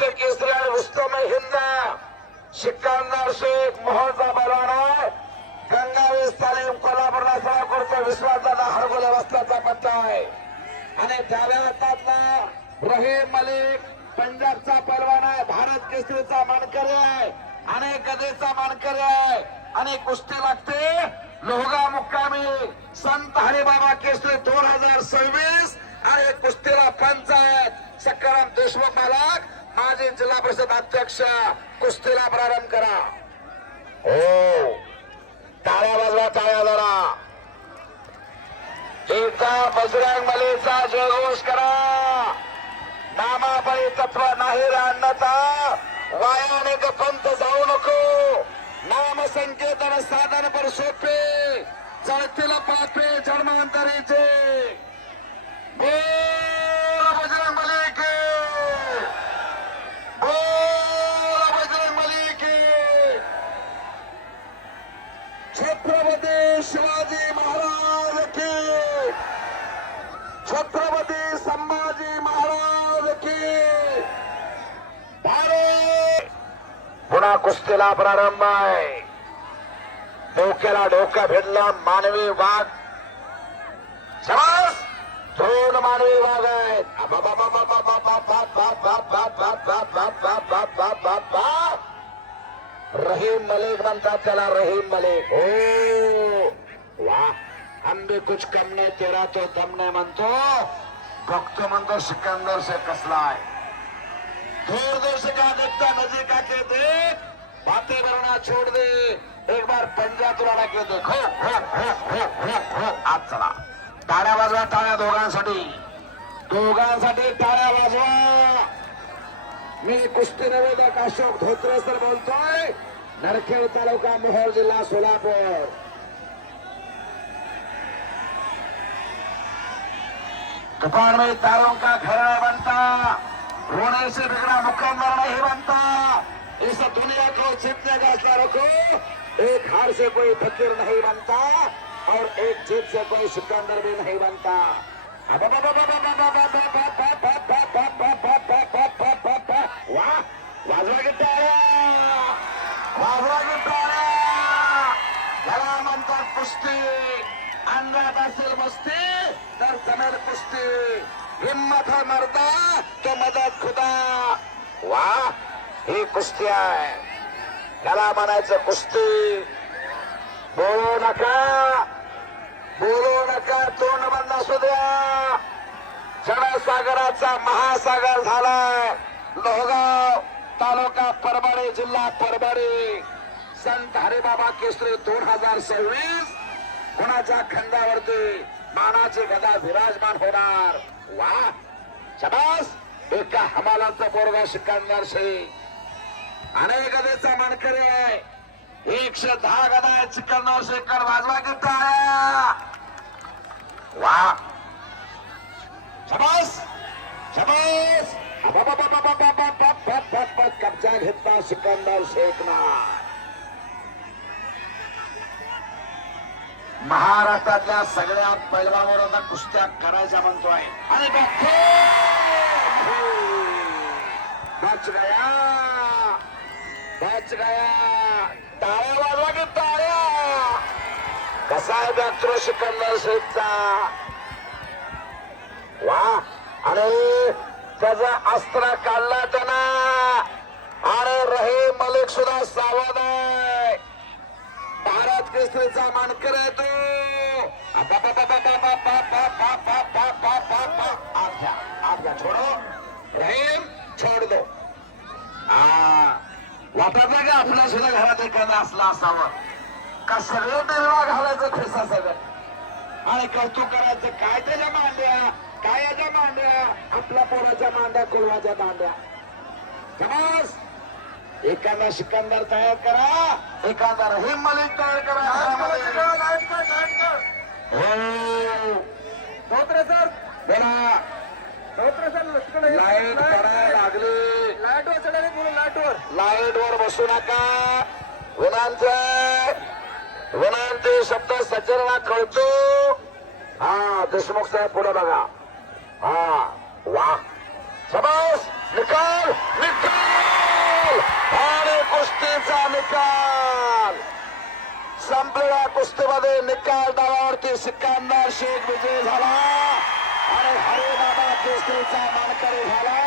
भारत केसरी आणि रुस्तम हिंद सिकंदर शेख मोहनचा बलवान आहे. गंगावीस तालीम कोल्हापूरला सराव करतो. विश्वासदादा हरगोले वस्ताचा पट्टा आहे आणि डाव्या हातातला रहीम मलिक पंजाबचा पहलवान आहे. भारत केसरीचा मानकरी आहे आणि गदेचा मानकरी आहे आणि कुस्ती लागते लोहगाव मुक्कामी संत हरिबाबा केसरी 2026 आणि कुस्तीला पंच आहेत सकाराम देशमुख मालक माजी जिल्हा परिषद अध्यक्ष. कुस्तीला प्रारंभ करा. हो टाळ्या वाजवा, टाळ्या जरा. एकदा बजरंग मलेचा जयघोष करा. नामाबळी तत्व नाही राहण्याचा वायाने पंत जाऊ नको. नाम संकेतन साधन पर सोपे चढतील पापे जन्मांतरीचे. बोल बजरंग बली की, बोल बजरंग बली की. छत्रपती शिवाजी महाराज की, छत्रपती संभाजी महाराज की. भारत पुन्हा कुस्तीला प्रारंभ आहे. डोक्याला डोका भिडला मानवी वाघ. शाबास. दोन मानवी वाघ आहेत. रहीम मलिक म्हणतात त्याला, रहीम मलिक. हो वा. हम भी कुछ कम नाही तेरा तो दम नाही म्हणतो. भक्त म्हणतो सिकंदर से कसला आहे. दूर दूर से क्या देखता, नजदीक आके देख. बातें करना छोड़ दे, एक बार पंजा तुला के देखो. आज चला टाळ्या वाजवा, टाळ्या दोघांसाठी, दोघांसाठी टाळ्या वाजवा. मी कुस्ती निवेदक अशोक धोत्रे सर बोलतोय. नरखेड तालुका मोहोळ जिल्हा सोलापूर. दुकान में तारों का घर बनता, रोने से बिगड़ा मुकद्दर नहीं बनता. इस दुनिया को जीतने का हौसला रखो. एक हार से कोई फकीर नहीं बनता और एक जीत से कोई सिकंदर भी नहीं बनता. वाह, वाजवा की टाळ्या, वाजवा की टाळ्या. याला म्हणतात कुस्ती. अंगात असेल मस्ती तर जमेल कुस्ती. हिम्मत है मर्दा तो मदत खुदा. वाह, ही कुस्ती आहे. त्याला म्हणायचं कुस्ती. बोलू नका, बोलू नका, तोंड बंद असू द्या. जनसागराचा महासागर झालाय लोहगाव तालुका परभणी जिल्हा परभणी. संत हरिबाबा केसरी 2026 कोणाच्या खंडावरती मानाची गदा विराजमान होणार. वा शाबास. एका हमालाचा पोरगा सिकंदर शेख अनेक गदेचा मानकरी आहे. 110 गदा आहे सिकंदर शेखर. वाजवा की टाळ्या. वा शाबास, शाबास. कब्जा घेतला सिकंदर शेखना. महाराष्ट्रातल्या सगळ्या पैलवानांना कुस्त्या करायच्या म्हणतोय आणि बच गया, बच गया. टाळ्या वाजवा की टाळ्या. कसा आहे डॉक्टर सिकंदर शेखचा. वा. आणि त्याचा अस्त्र काढला त्यांना आणि रहीम मलिक सुद्धा सावध आहे. भारत केसरीचा मानकर आहे तो. आज्ञा छोडो रहीम, छोड दो. वाटत नाही का आपल्या सुद्धा घरात एखादा असला असावं का सगळं निर्वाह घालायचं खिसा सगळं आणि कौतुक करायचं. काय त्याच्या मांड्या, काय याच्या मांड्या, आपल्या पोराच्या मांड्या, कुलवाच्या मांड्या. जमास. एखादा सिकंदर तयार करा, एखादा रहीम मलिक तयार करा. धोत्रे सर, बोला. धोत्रे सर, लाईट पडायला लागली. लाईट वर चढायला बोलू. लाईट वर बसू नका. विनंती शब्द सज्जनांना कळतो. हा देशमुख साहेब पुढे बघा. हा वा शाबास. निकाल, निकाल. निकाल. संपलेल्या कुस्तीमध्ये निकाल दावावरती सिकंदर शेख विजय झाला आणि हरिबाबा केसरीचा मानकरी झाला.